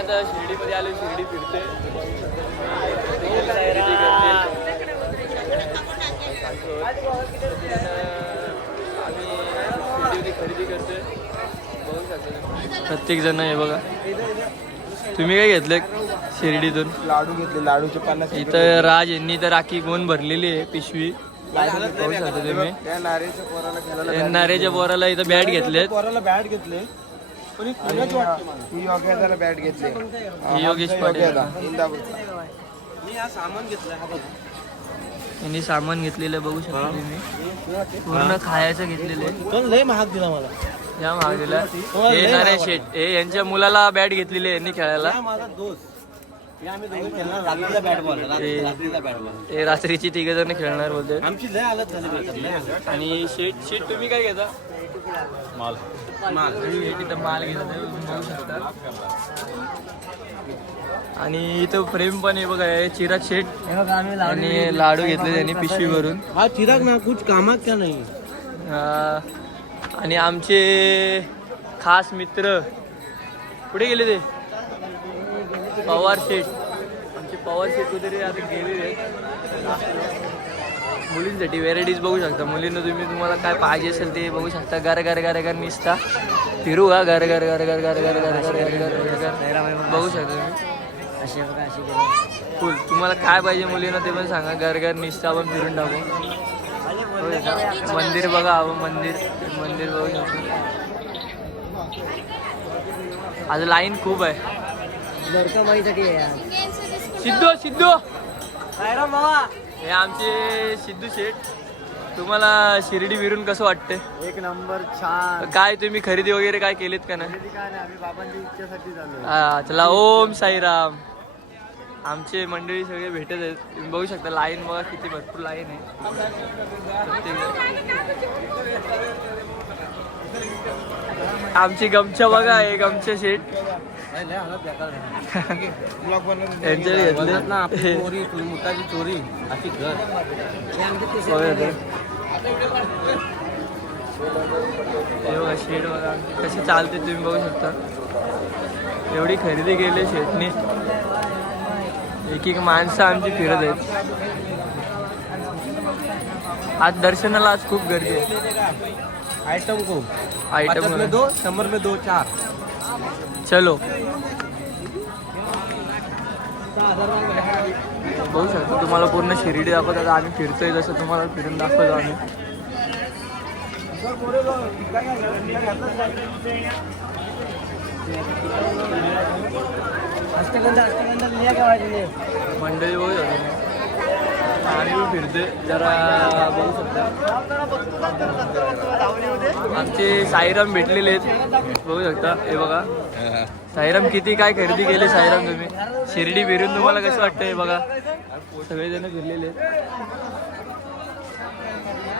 आता शिर्डीमध्ये आलो, शिर्डी फिरते. आम्ही खरेदी करतोय, बघू शकतो प्रत्येक जण. हे बघा, तुम्ही काय घेतले शिर्डीतून? लाडू घेतले, लाडूचे 50. इथं राज यांनी तर राखी गोन भरलेली आहे पिशवी. बघू शकता तुम्ही. नारेच्या पोराला इथं बॅट घेतले, पोराला बॅट घेतले. बॅट घेतले योगेश पाटील सामान घेतलं. यांनी सामान घेतलेलं बघू शकता तुम्ही. पूर्ण खायचं घेतलेलं. लय महाग दिला मला, या महाग दिला. हे नारे शेट, हे यांच्या मुलाला बॅट घेतलेली आहे यांनी खेळायला. माझा दोस्त रात्रीचा बॅट बॉल. हे रात्रीची 3 जण खेळणार बोलते. आमची लय हालत झाली. आणि शेट तुम्ही काय घेता? माल तिथं माल घेतात बघू शकता. आणि इथं फ्रेम पण आहे बघा, चिराग शेट आणि लाडू घेतले त्यांनी पिशवी भरून. हा चिराग ना कुछ कामात का नाही. आणि आमचे खास मित्र कुठे गेले ते? पवार शेट. आमचे पवार शेट वगैरे आता गेलेले आहेत. मुलींसाठी व्हेरायटीज बघू शकता. मुलींना तुम्हाला काय पाहिजे असेल ते बघू शकता. घर घर घर घर निसता फिरू का, घर घर घर घर घर घर घर घर घर घर बघू शकता तुम्ही. फुल तुम्हाला काय पाहिजे मुलींना ते पण सांगा. घर घर निसता आपण फिरून टाकू. मंदिर बघा, आपण मंदिर बघू शकतो. आज लाईन खूप आहे. सिद्धू हे आमचे सिद्धू शेठ. तुम्हाला शिर्डी फिरून कसं वाटतंय? 1 नंबर, छान. काय तुम्ही खरेदी वगैरे काय केलीत का नाही? आम्ही बाबांच्या इच्छेसाठी चाललो. हा चला, ओम साईराम. आमचे मंडळी सगळे भेटत आहेत. तुम्ही बघू शकता लाईन बघा किती भरपूर लाईन आहे. आमची गमछा बघा, हे गमछा शेठ यांच्या घेतले ना. मुताची चोरी अशी घर. हे बघा शेड बघा कशी चालते तुम्ही बघू शकता. एवढी खरेदी केली शेटने. एक माणसं आमची फिरत आहेत. आज दर्शनाला आज खूप गर्दी आहे. आइटम को आइटम में 2, 100 में 2, 4. चलो बघू शकतो. तुम्हाला पूर्ण शिर्डी दाखवतात. आम्ही फिरतोय जसं तुम्हाला फिरून दाखवतो आम्ही. मंडळी बघू शकतो. आम्ही पण फिरतोय जरा बघू शकता. आमचे साईराम भेटलेले आहेत बघू शकता. हे बघा साईराम किती काय खरेदी केली साईराम तुम्ही. शिर्डी फिरून तुम्हाला कसं वाटतंय बघा. सगळेजण फिरलेले आहेत.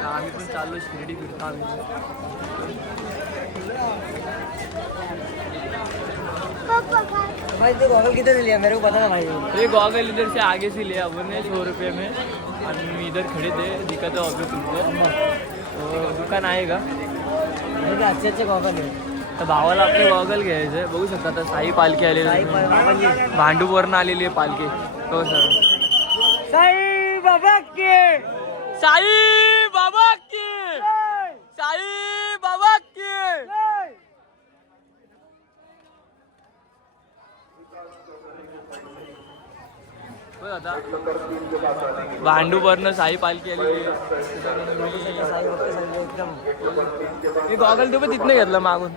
आम्ही पण चाललो शिर्डी फिरतो आम्ही. भाई तो गॉगल कितने लिया मेरे को पता ना भाई. ये गॉगल इधर से आगे से लिया अपन ने 100 रुपये में. आणि इधर खड़े थे, दिखा था ऑफिस तुमको. तो दुकान आएगा. अच्छे गॉगल है. तर भावाला आपले गॉगल घ्यायचे बघू शकता. आता साई पालखी आलेली आहे, भांडूपवरून आलेली आहे पालखी. हो सर. साई बाबा के, साई बाबा की, साई बाबा की. आता भांडूपवरून साई पालखी आलेली आहे. ये गॉगल तू पण तिथनं घेतलं मागून.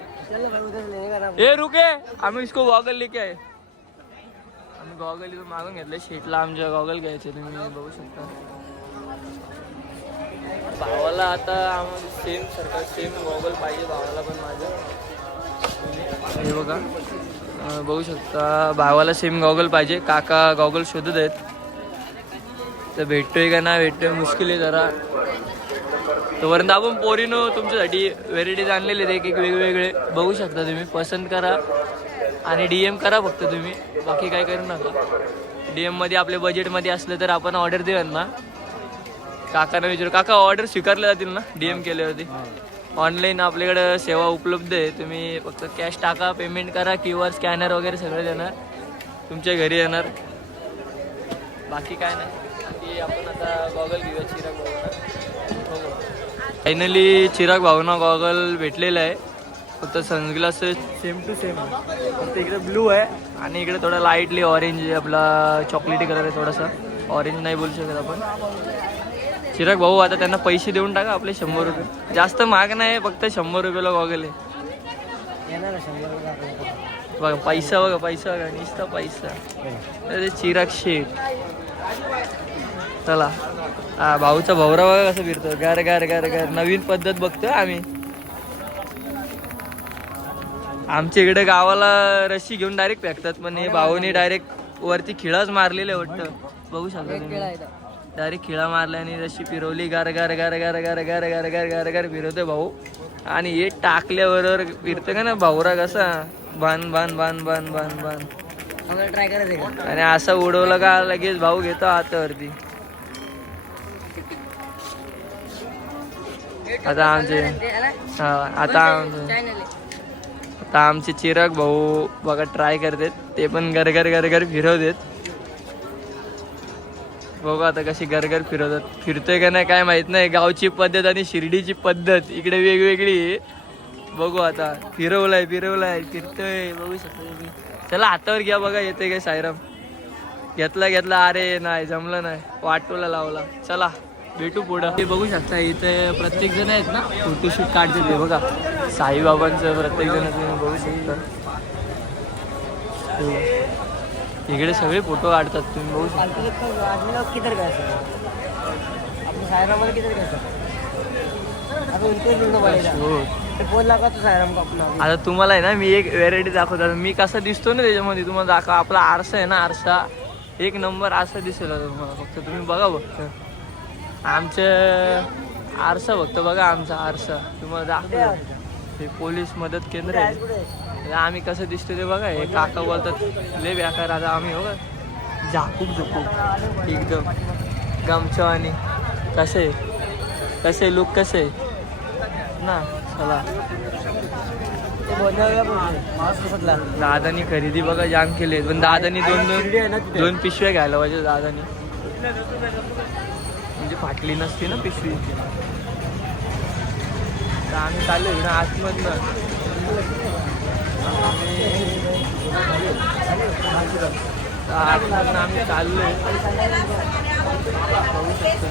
ए रुके, आम्ही इसको गॉगल लेके आहे. आम्ही गॉगल इथं मागून घेतलं. शेटला आमच्या गॉगल घ्यायचे तुम्ही बघू शकता. भावाला आता आम्हाला सेम सरकार सेम गॉगल पाहिजे भावाला पण माझं. हे बघा बघू शकता. भावाला सेम गॉगल पाहिजे. काका गॉगल शोधत आहेत. तर भेटतोय का नाही भेटतोय मुश्किल आहे जरा. तोपर्यंत आपण पोरीनो तुमच्यासाठी व्हेरायटीज आणलेले आहेत. एक वेगवेगळे बघू शकता तुम्ही. पसंत करा आणि DM करा फक्त तुम्ही. बाकी काय करू नका. DM मध्ये आपल्या बजेटमध्ये असलं तर आपण ऑर्डर देऊ ना. काकांना विचारू. काका ऑर्डर स्वीकारल्या जातील ना DM केल्यावरती? ऑनलाईन आपल्याकडं सेवा उपलब्ध आहे. तुम्ही फक्त कॅश टाका, पेमेंट करा, QR स्कॅनर वगैरे सगळं देणार. तुमच्या घरी येणार. बाकी काय नाही. बाकी आपण आता गॉगल घेऊया चिराग भाऊना. फायनली चिराग भाऊना गॉगल भेटलेला आहे. फक्त सनग्लास सेम टू सेम, फक्त इकडे ब्लू आहे आणि इकडे थोडा लाईटली ऑरेंज आपला चॉकलेटी कलर आहे. थोडासा ऑरेंज नाही बोलू शकत आपण. चिराग भाऊ आता त्यांना पैसे देऊन टाका आपले 100 रुपये. जास्त महाग नाही, फक्त 100 रुपयाला गॉगल आहे. बघा पैसा, बघा पैसा, बघा नुसता पैसा. अरे चिराग शेठ. चला भाऊचा भवरा बघा कसं फिरतो, गार गार गार गार. नवीन पद्धत बघतोय आम्ही. आमच्या इकडे गावाला रस्सी घेऊन डायरेक्ट फेकतात, पण हे भाऊने डायरेक्ट वरती खिळाच मारलेले वाटतं. बघू शकता तुम्ही. डायरेक्ट खिळा मारला आणि रस्सी फिरवली. गार गार गार गार गार गार गार गार गार गार फिरवतोय भाऊ. आणि हे टाकल्याबरोबर फिरतं का ना भाऊरा कसा, बान बान बान बान बान बान. ट्राय करायचं. आणि असं उडवलं का लगेच भाऊ घेतो हातावरती. आता आमचे चिराग भाऊ बघा ट्राय करतात. ते पण गरगर गरगर फिरवतात. बघू आता कशी गरगर फिरवतात. फिरतोय का नाही काय माहित नाही. गावची पद्धत आणि शिर्डीची पद्धत इकडे वेगवेगळी. बघू आता. फिरवलाय फिरतोय बघू शकतो तुम्ही. चला हातावर घ्या बघा येते काय सायराम. घेतला. अरे नाही जमलं नाही, वाटोला लावला. चला भेटू पुढं. ते बघू शकता इथे प्रत्येक जण आहेत ना फोटोशूट काढते. ते बघा साईबाबांचं प्रत्येक जण तुम्ही बघू शकता. इकडे सगळे फोटो काढतात तुम्ही बघू शकता. आता तुम्हाला आहे ना मी एक व्हेरायटी दाखवतो. मी कसा दिसतो ना त्याच्यामध्ये तुम्हाला दाखव. आपला आरसा आहे ना, आरसा एक नंबर आरसा दिसेल तुम्हाला. फक्त तुम्ही बघा फक्त आमचं आरसा फक्त बघा. आमचा आरसा तुम्हाला दाखव. ते पोलीस मदत केंद्र आहे. आम्ही कसं दिसतो ते बघा. हे काका बोलतात लय बेकार. आता आम्ही बघा झाकूक झुकूक एकदम गमचा. आणि कसे लुक कसे ना. चला दादानी खरेदी बघा जाम केली. पण दादानी दोन पिशव्या घ्यायला पाहिजे दादानी. म्हणजे फाटली नसती ना पिशवी. तर आम्ही चाललोय ना आतमधनं. आम्ही चाललोय. बघू शकतो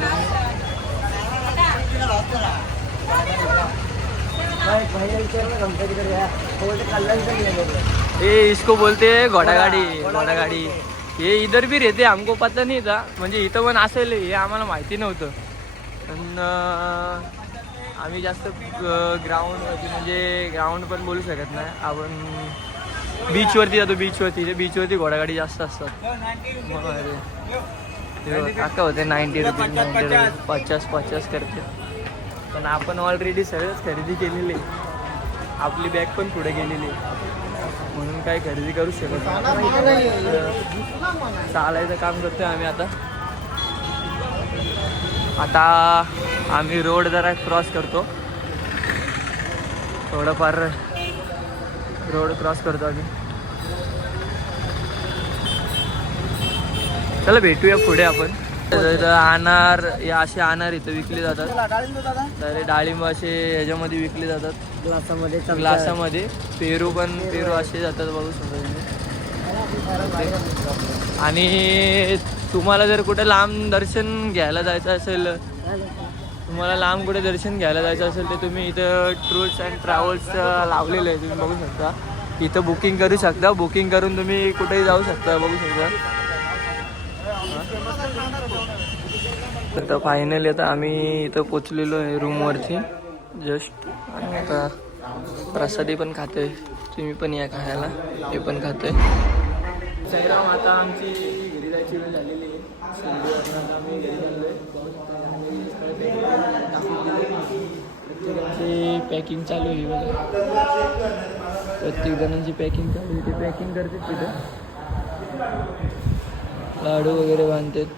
ये इसको बोलते घोड़ा गाड़ी. ये इधर भी रहते, हमको पता नहीं था. म्हणजे इथं पण असेल हे आम्हाला माहिती नव्हतं. पण आम्ही जास्त ग्राउंडवरती म्हणजे ग्राउंड पण बोलू शकत नाही आपण. बीचवरती जातो. बीचवरती घोडागाडी जास्त असतात. काका होते 90 रुपीज 50 करते. पण आपण ऑलरेडी सगळंच खरेदी केलेली. आपली बॅग पण पुढे गेलेली म्हणून काय खरेदी करू शकत नाही. चालायचं काम करतोय आम्ही आता आम्ही रोड जरा क्रॉस करतो. थोडंफार रोड क्रॉस करतो आम्ही. चला भेटूया पुढे आपण. अनार या असे अनार इथं विकले जातात. तर डाळिंब असे ह्याच्यामध्ये विकले जातात ग्लासामध्ये. पेरू असे जातात बघू शकता. आणि तुम्हाला जर कुठे लांब दर्शन घ्यायला जायचं असेल तर तुम्ही इथं टूर्स अँड ट्रॅव्हल्स लावलेलं आहे. तुम्ही बघू शकता. इथं बुकिंग करू शकता. बुकिंग करून तुम्ही कुठेही जाऊ शकता बघू शकता. तर फायनली आता आम्ही इथं पोचलेलो आहे रूमवरती जस्ट. आणि आता प्रसादी पण खातोय. तुम्ही पण या खायला. हे पण खातोय. साईराम आता आमची घरी जायची वेळ झालेली आहे. आता आम्ही घरी चाललो आहे. प्रत्येकाची पॅकिंग चालू आहे बघा. प्रत्येक जणांची पॅकिंग चालू आहे. ते पॅकिंग करतात तिथं. लाडू वगैरे बांधतात.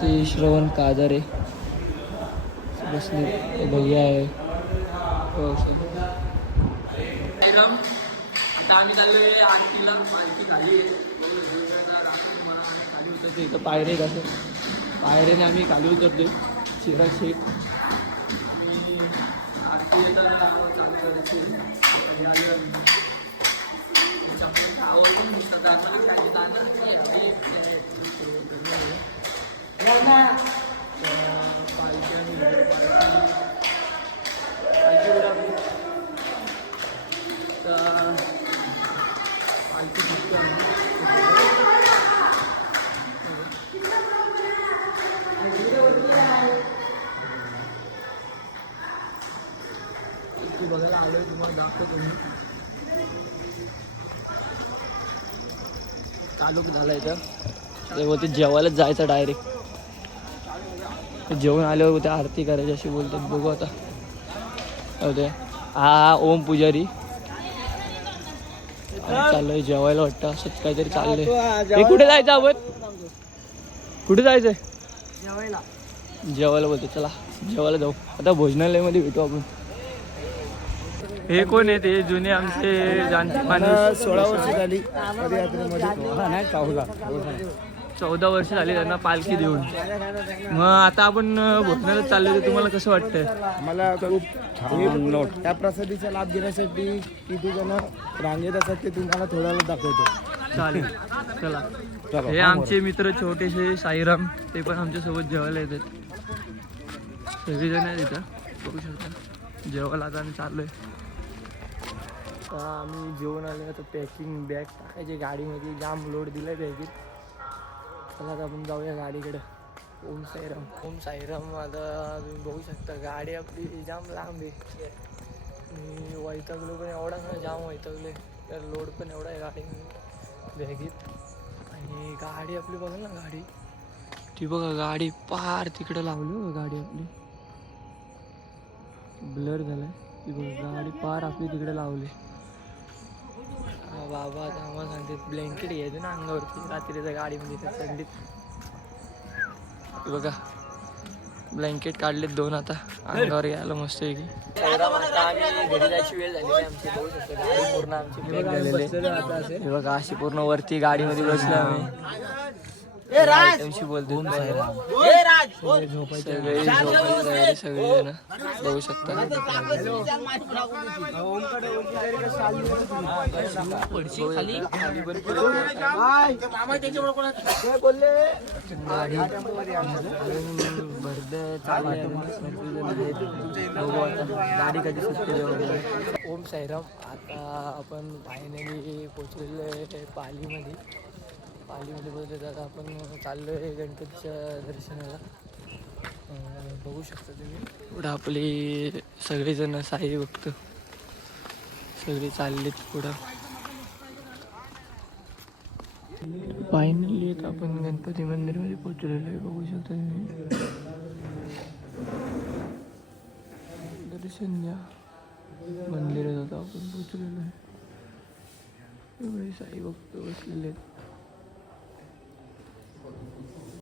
ते श्रवण कादारे बसले भैया आहे. आता आम्ही चाललोय आरतीला. पालखी खाली आहे. शकतो इथं पायरे आहेत असं पायऱ्याने आम्ही खाली उतरतोय चिराग शेख आरती येतात चालू करायची बघायला आलोय तुम्हाला दाखवतो मी चालू झाला इथं तेव्हा ते जेवायलाच जायचं डायरेक्ट जेवण आल्यावर उद्या आरती करायची अशी बोलतात बघू आता होते हा ओम पुजारी चाललंय जेवायला वाटतं असंच काहीतरी चाललंय हे कुठे जायचं आपण कुठे जायचंय जेवायला बोलतो चला जेवायला जाऊ आता भोजनालयामध्ये भेटू आपण हे कोण आहे ते जुने आमचे जाणते माणूस 16 वर्ष झाली 14 वर्ष झाली त्यांना पालखी देऊन मग आता आपण भोजनाला चाललो तर तुम्हाला कसं वाटतंय मला खूप छान त्या प्रसादीचा लाभ घेण्यासाठी किती जण रांगेत असतात ते तुम्हाला थोडा वेळ दाखवतो चालेल चला हे आमचे मित्र छोटेसे साईराम ते पण आमच्या सोबत जेवायला येतात सगळेजण आहेत इथं बघू शकता जेवायला आता आम्ही चाललोय आम्ही जेवण आलो आता पॅकिंग बॅग टाकायची गाडीमध्ये जाम लोड दिलाय बॅगीत चला आता आपण जाऊया गाडीकडे ओम साईराम आता तुम्ही बघू शकता गाडी आपली जाम लांब आहे मी वैतागलो पण एवढा ना जाम वैतागले तर लोड पण एवढा आहे गाडीमध्ये बॅगीत आणि गाडी आपली बघा ना गाडी ती बघा गाडी पार तिकडं लावली हो गाडी आपली ब्लर झालाय ती बघा गाडी पार आपली तिकडे लावली बाबा आता आम्हाला सांगते ब्लँकेट घ्यायचं ना अंगावरती रात्रीच्या गाडीमध्ये त्या थंडीत बघा ब्लँकेट काढलेत 2 आता अंगावर घ्यायला मस्त आहे की घरी जायची वेळ झाली आमची बघू शकतो गाडी पूर्ण आमची पॅक झालेली हे बघा अशी पूर्ण वरती गाडीमध्ये बसलो आम्ही बोलतो सगळेजण बघू शकता गाडी कधी सुटते ओम साईराम आता आपण फायनली पोचलेलो आहे पालीमध्ये बोलत आता आपण चाललो आहे गणपतीच्या दर्शनाला बघू शकता तुम्ही पुढं आपले सगळेजण साई भक्त सगळे चाललेत पुढं फायनली आपण गणपती मंदिरमध्ये पोचलेलो आहे बघू शकता तुम्ही दर्शन घ्या मंदिरात आता आपण पोचलेलो आहे एवढे साई भक्त बसलेले आहेत